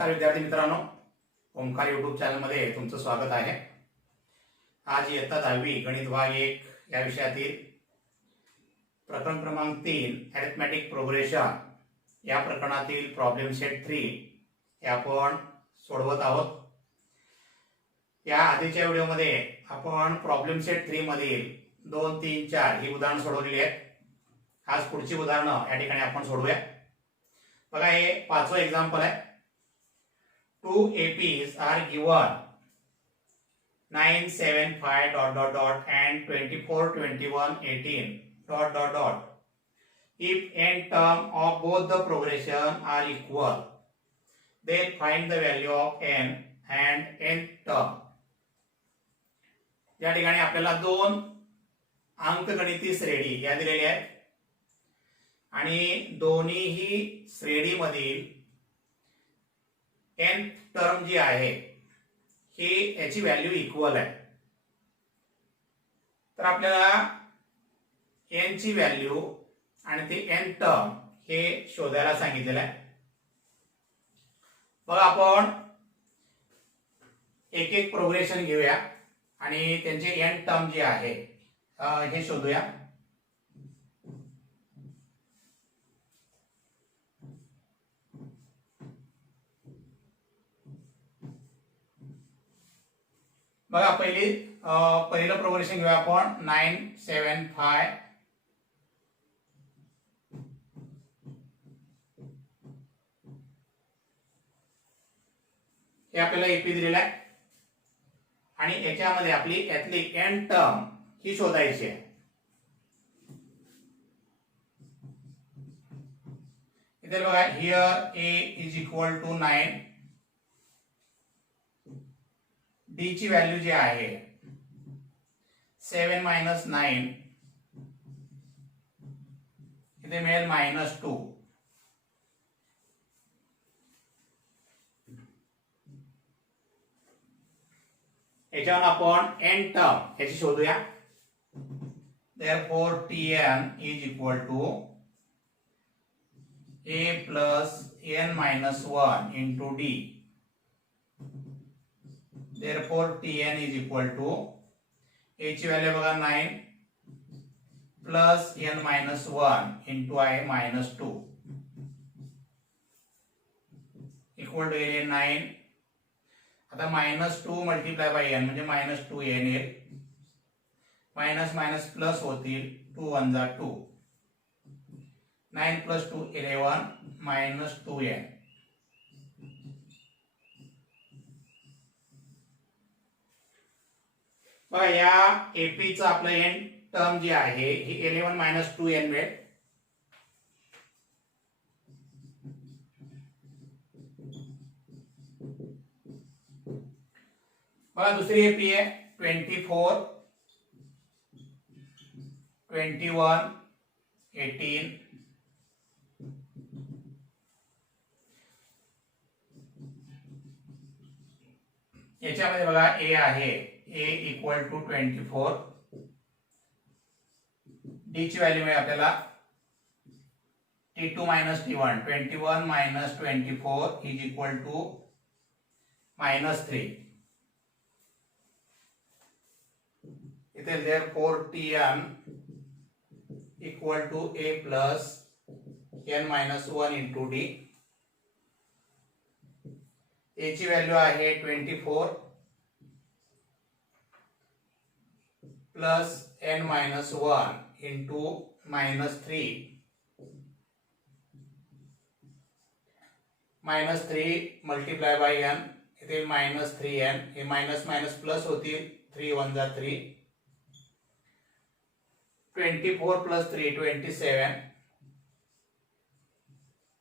नमस्कार विद्यार्थी मित्रांनो, ओंकार यूट्यूब चॅनलमध्ये तुमचं स्वागत आहे। आज इयत्ता 10वी गणित भाग 1 या विषयातील प्रकरण क्रमांक 3 अरिथमेटिक प्रोग्रेशन या प्रकरणातील प्रॉब्लेम सेट 3 हे आपण सोडवत आहोत। या आधीच्या व्हिडिओमध्ये आपण प्रॉब्लेम सेट 3 मधील 2, 3, 4 ही उदाहरणं सोडवलेली आहेत। आज पुढची उदाहरणं या ठिकाणी आपण सोडवूया। बघा, हे पाचवं एक्झाम्पल आहे। 2 APs are given 9, 7, 5 and 24, 21, 18 . If n term of both the progression are equal, then find the value of n and nth term. या ठिकाणी आपल्याला दोन अंकगणिती श्रेणी या दिलेल्या आहेत आणि दोन्हीही श्रेणीमधील n टर्म जी आहे ही याची व्हॅल्यू इक्वल आहे। तर आपल्याला n ची व्हॅल्यू आणि ते n टर्म हे शोधायला सांगितलेलं आहे। बघा, आपण एक एक प्रोग्रेशन घेऊया आणि त्यांचे n टर्म जे आहे हे शोधूया। बघा, पहिलं प्रोग्रेशन घेऊया आपण 9, 7, 5 हे आपल्याला एपी दिलेलं आहे आणि याच्यामध्ये आपली यातली n टर्म ही शोधायची आहे। इथे बघा, here a is equal to 9, d ची व्हॅल्यू जी आहे 7 - 9 इथे मिळेल -2। याच्यावर आपण n टर्म याची शोधूया। therefore tn is equal to a plus n minus 1 into d. therefore tn is equal to a ची व्हॅल्यू बघा 9 plus n minus 1 into I minus 2 equal to 9। आता -2 मल्टिप्लाय बाय n म्हणजे -2n येईल, minus minus plus होतील, 2 1 जा 2, 9 + 2 11 -2n। बघा, या AP चं आपलं n टर्म जी आहे ही 11 - 2n मिळेल। बघा, दुसरी एपी आहे 24, 21, 18। याच्यामध्ये बघा a आहे a इक्वल टू 24, d ची व्हॅल्यू मिळेल आपल्याला t2 - t1, 21 - 24 is equal to -3। इथे therefore tn equal to a plus n minus 1 into d। a ची व्हॅल्यू आहे 24 plus n minus 1 into -3, -3 multiply by n इथे -3n, हे minus minus plus होतील, 3 1 जा 3, 24 + 3 27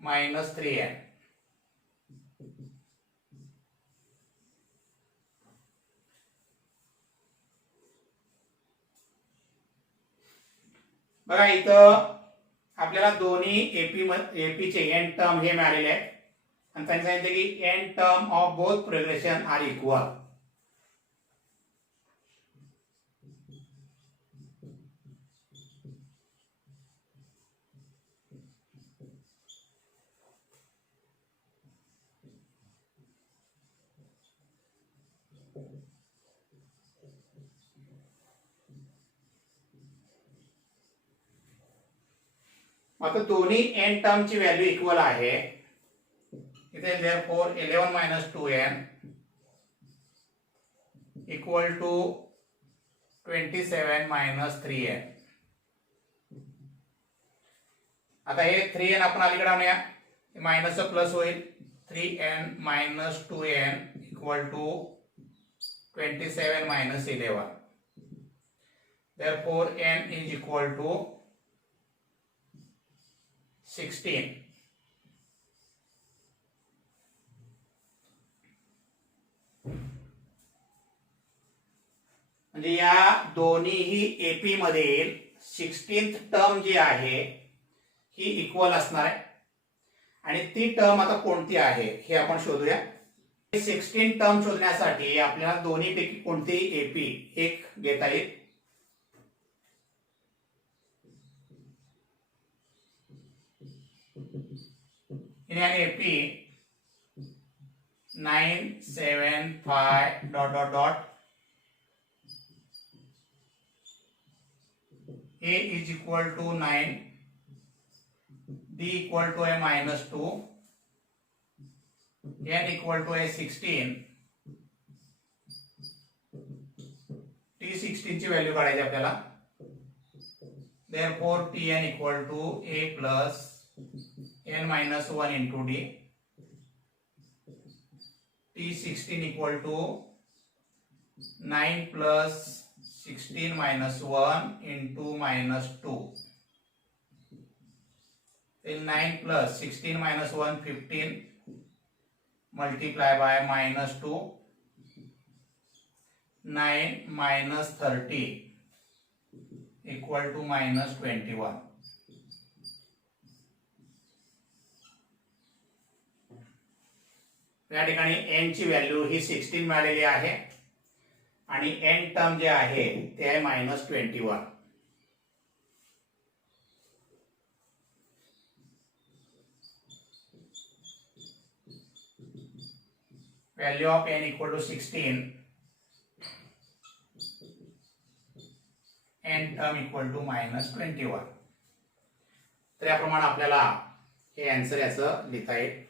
-3n। बघा, इथं आपल्याला दोन्ही एपी चे n टर्म हे मिळालेले आहेत आणि त्यांनी सांगितलं की n term of both progression are equal. आता दोन्ही n टर्मची व्हॅल्यू इक्वल आहे. इथे therefore 11 minus 2n equal to 27 minus 3n. आता हे 3n आपण अलीकडे आणूया, मायनस प्लस होईल. 3n minus 2n equal to 27 minus 11. Therefore n is equal to 16. म्हणजे या दोन्हीही एपी मधील 16th टर्म जी आहे ही इक्वल असणार आहे. आणि ती टर्म आता कोणती आहे हे आपण शोधूया. 16 टर्म शोधण्यासाठी आपल्याला दोन्हीपैकी कोणतीही एपी एक घेता येईल. आणि AP 9 7 5 dot dot dot a is equal to 9, b equal to a minus 2, n equal to a 16. t16 ची व्हॅल्यू काढायची आपल्याला. therefore tn equal to a plus n minus 1 into d. t16 equal to 9 plus 16 minus 1 into minus 2. Then 9 plus 16 minus 1 15 multiply by minus 2. 9 minus 30 equal to minus 21. या ठिकाणी n ची value ही 16 मिळालेली आहे आणि n term जे आहे ते आहे -21. Value of n equal to 16, n term equal to -21. तर याप्रमाणे आपल्याला हे आन्सर याचं लिहिता येईल.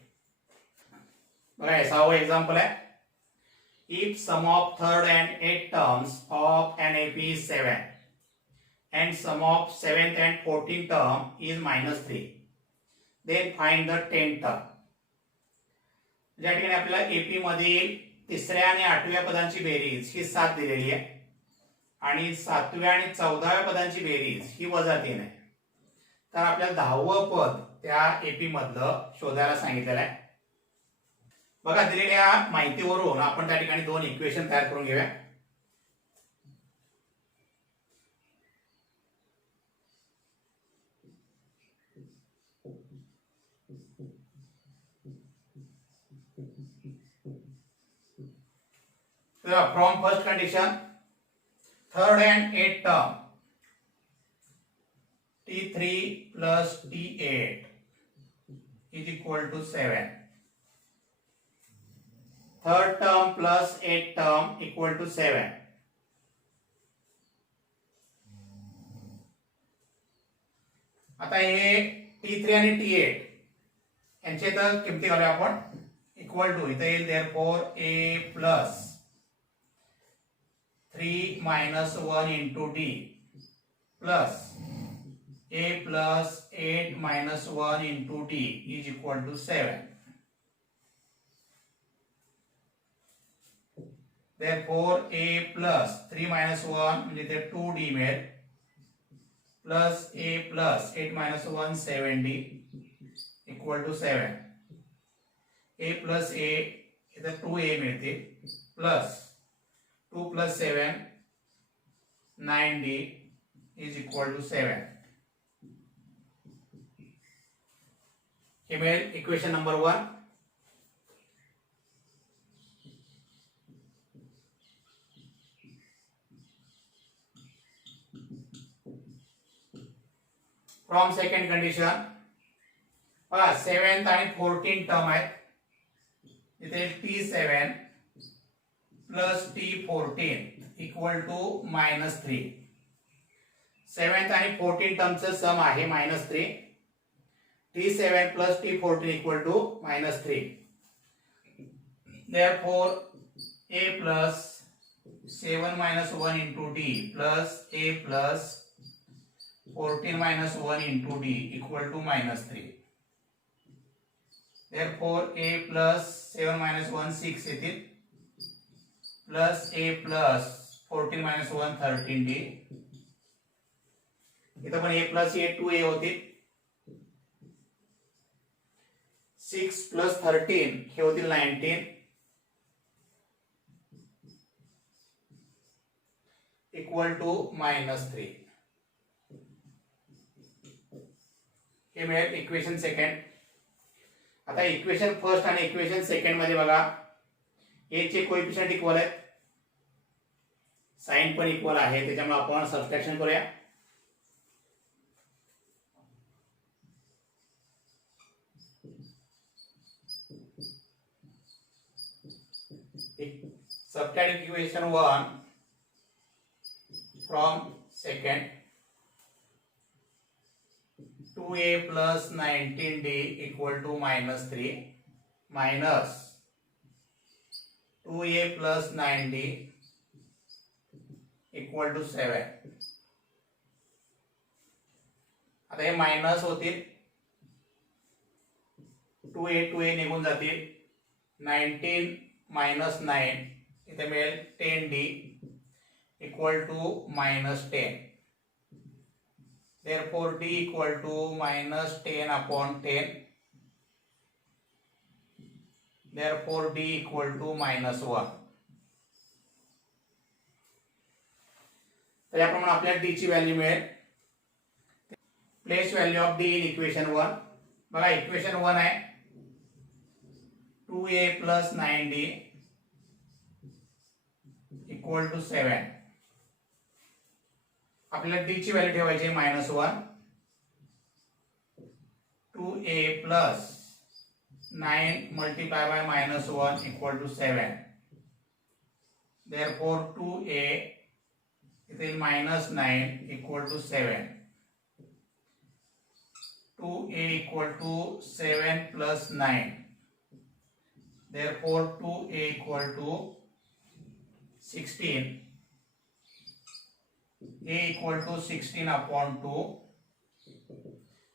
बघा, हे 6वं एक्झाम्पल आहे. If sum of third and 8th terms of an AP is 7 and sum of 7th and 14th term is -3, then find the 10th term. या ठिकाणी आपल्याला एपी मधील 3ऱ्या आणि 8व्या पदांची बेरीज ही 7 दिलेली आहे आणि 7व्या आणि 14व्या पदांची बेरीज ही -3 आहे. तर आपल्याला 10वं पद त्या एपी मधलं शोधायला सांगितलेलं आहे. बघा, दिलेल्या माहितीवरून आपण त्या ठिकाणी 2 इक्वेशन तयार करून घेऊया. From first condition, third end 8th term t3 plus t8 is equal to 7. Third term plus 8th term equal to 7. आता हे t3 आणि t8 यांचे तर किमती घालूया आपण. इक्वल टू इथे येईल therefore a plus 3 minus 1 into d plus a plus 8 minus 1 into d is equal to 7. Therefore a plus 3 minus 1 म्हणजे ते 2d मिळेल plus a plus 8 minus 1 7d equal to 7. a plus a इथे 2a मिळते plus 2 plus 7 9d is equal to 7. हे मिळेल equation number 1. From second condition, बघा 7th आणि 14th term आहेत. इथे t7 plus t14 equal to -3. 7th आणि 14th टर्मचं सम आहे -3. T7 plus T14 equal to -3. Therefore A plus 7 minus 1 into D plus A plus 14 minus 1 into D equal to -3. Therefore A plus 7 minus 1 6 येतील plus A plus 14 minus 1 13D. इथं पण A plus A 2A होतील. 6 plus 13 हे होतील 19 equal to -3. हे मिळेल equation second. आता equation first आणि इक्वेशन सेकंड मध्ये बघा ए चे कोएफिशिएंट इक्वल आहेत, साइन पण इक्वल आहे, त्याच्यामुळे आपण सबट्रॅक्शन करूया. Subtract equation 1 from second. 2a plus 19d equal to -3 minus 2a plus 9d equal to 7. आता हे मायनस होतील, 2a निघून जातील, 19 minus 9 इथे मिळेल 10d equal to -10. Therefore d equal to -10 upon 10. Therefore d equal to -1. तर याप्रमाणे आपल्याला d ची व्हॅल्यू मिळेल. Place value of d in equation 1. बघा इक्वेशन 1 आहे 2a plus 9d equal to 7. आपल्याला d ची व्हॅल्यू ठेवायची आहे -1. 2a plus 9 multiplied by -1 equal to 7. Therefore 2a इथे -9 equal to 7. 2a equal to 7 plus 9. Therefore 2a equal to 16. A equal to 16 upon 2.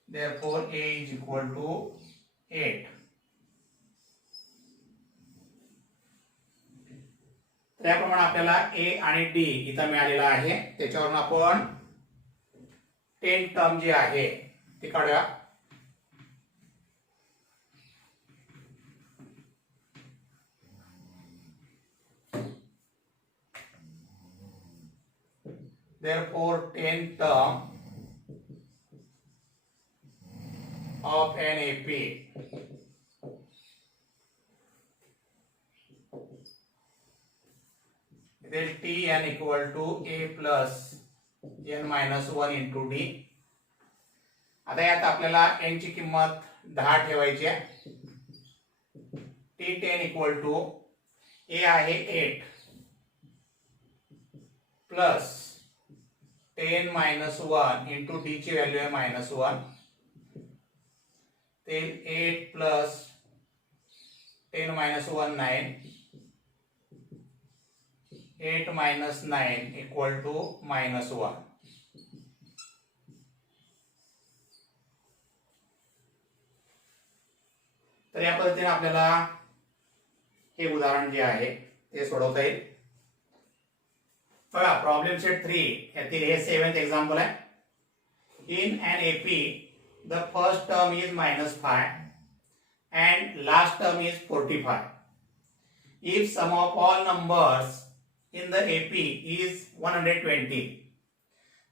Therefore A is equal to 8. त्याप्रमाणे आपल्याला A आणि D इथं मिळालेला आहे. त्याच्यावरून आपण 10 टर्म जी आहे ती काढूया. Therefore 10 term of an AP then Tn equal to A plus n minus 1 into D. आता यात आपल्याला n ची किंमत 10 ठेवायची आहे. T10 equal to A आहे 8 plus 10 minus 1 into D ची व्हॅल्यू आहे -1. then 8 plus 10 minus 1 9. 8 minus 9 equal to -1. तर या पद्धतीने आपल्याला हे उदाहरण जे आहे ते सोडवता येईल. बघा प्रॉब्लेम सेट 3 यातील हे 7th एक्झाम्पल आहे. In an AP the first term is -5 and last term is 45. If sum of all numbers in the AP is 120,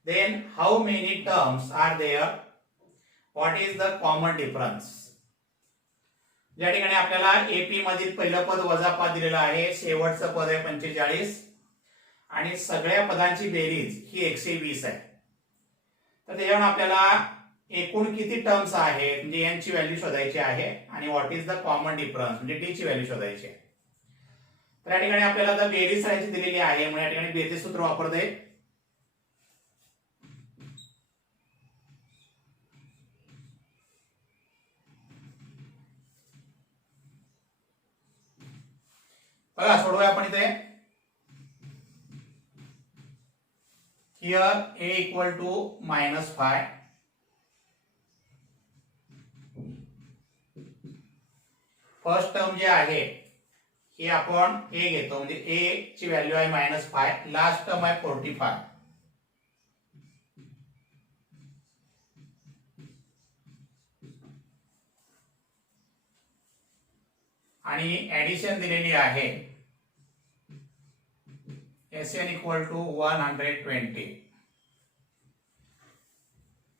then how many terms are there? What is the common difference? या ठिकाणी आपल्याला AP मधील पहिलं पद वजा 5 दिलेलं आहे, शेवटचं पद आहे 45 आणि सगळ्या पदांची बेरीज ही 120 आहे. तर त्याच्यावरून आपल्याला एकूण किती टर्म्स आहेत म्हणजे n ची व्हॅल्यू शोधायची आहे आणि what is the common difference म्हणजे d ची व्हॅल्यू शोधायची आहे. तर या ठिकाणी आपल्याला आता बेरीज करायची दिलेली आहे म्हणून या ठिकाणी बेरीज सूत्र वापरते. बघा सोडवूया आपण इथे. Here a equal to -5. First term जे आहे हे आपण a घेतो, म्हणजे a ची व्हॅल्यू आहे -5. लास्ट टर्म आहे 45. आणि ऍडिशन दिलेली आहे Sn इक्वल टू 120.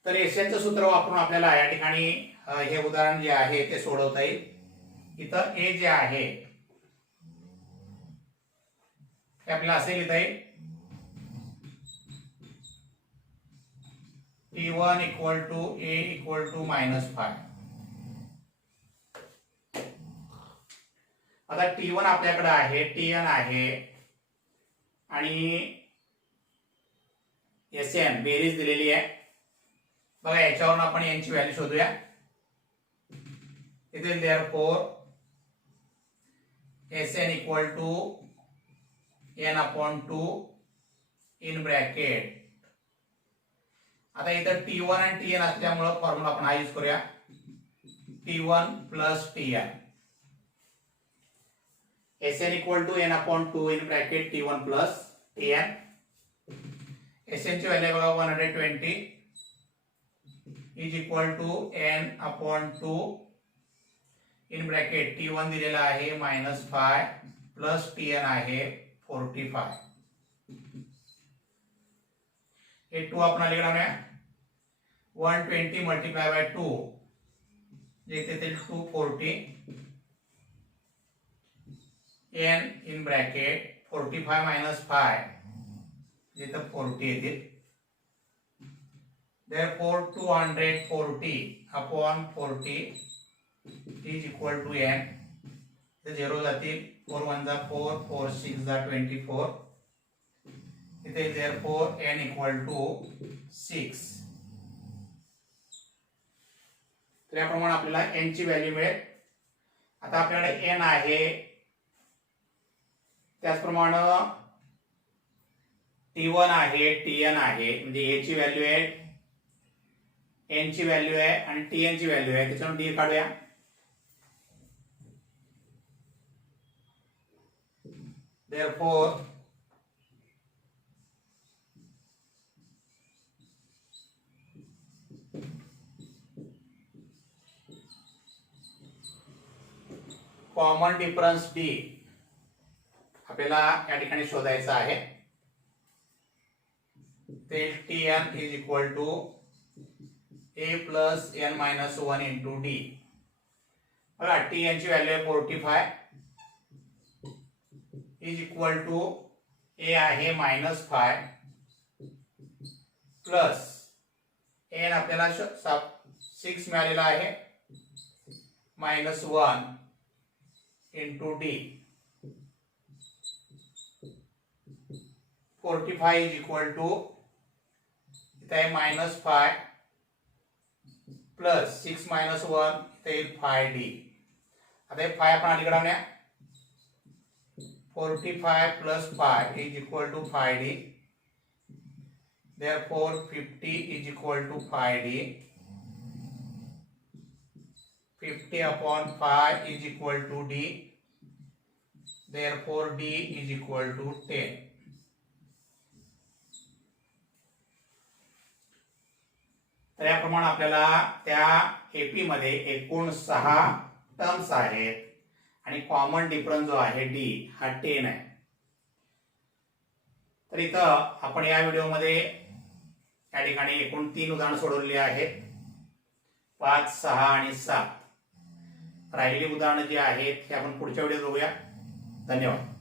तर Snचं सूत्र वापरून आपल्याला या ठिकाणी हे उदाहरण जे आहे ते सोडवता येईल. इथं a जे आहे ते आपल्याला असे लिहिता येईल T1 equal to a equal to -5. आता T1 आपल्याकडे आहे, Tn आहे आणि Sn बेरीज दिलेली आहे. बघा याच्यावरून आपण यांची व्हॅल्यू शोधूया. इथे therefore Sn equal to n/2 in bracket. आता इथं T1 आणि Tn असल्यामुळे फॉर्म्युला आपण हा यूज करूया. T1 plus Tn. Sn equal to n/2 in bracket T1 plus Tn. Sn ची व्हॅल्यू बघा 120 is equal to n/2 in bracket T1 दिलेला आहे -5 प्लस Tn आहे 45. हे 2 आपण अलीकडे आणूया. 120 मल्टिप्लाय बाय 2 इथे ते 240 n इन ब्रॅकेट 45 मायनस 5 इथं 40 येतील. therefore 240 upon 40 is equal to n. इथे 0 जातील. 4 1 जा 4, 4 6 जा 24. इथे therefore n equal to 6. तर याप्रमाणे आपल्याला n ची व्हॅल्यू मिळेल. आता आपल्याकडे n आहे, त्याचप्रमाणे T1 आहे, Tn आहे, म्हणजे a ची व्हॅल्यू आहे, n ची व्हॅल्यू आहे आणि Tn ची व्हॅल्यू आहे. त्याच्यावर d काढूया. therefore कॉमन डिफरन्स d आपल्याला या ठिकाणी शोधायचा आहे. ते Tn is equal to a plus n minus 1 into d. बघा Tn ची व्हॅल्यू आहे 45 इज इक्वल टू a आहे -5 प्लस n आपल्याला 6 मिळालेला आहे -1 into d. 45 is equal to इथे आहे -5 प्लस 6 मायनस 1 इथे 5d. आता हे 5 आपण अलीकडे आणूया. 45 plus 5 is equal to 5d. Therefore 50 is equal to 5d. 50 upon 5 is equal to d. Therefore d is equal to 10. तर याप्रमाणे आपल्याला त्या एपी मध्ये एकूण 6 टर्म्स आहेत आणि कॉमन डिफरन्स जो आहे d हा 10 आहे. तर इथं आपण या व्हिडिओमध्ये या ठिकाणी एकूण 3 उदाहरणे सोडवलेली आहेत, 5, 6 आणि 7. राहिलेली उदाहरणे जी आहेत हे आपण पुढच्या व्हिडिओत बघूया. धन्यवाद.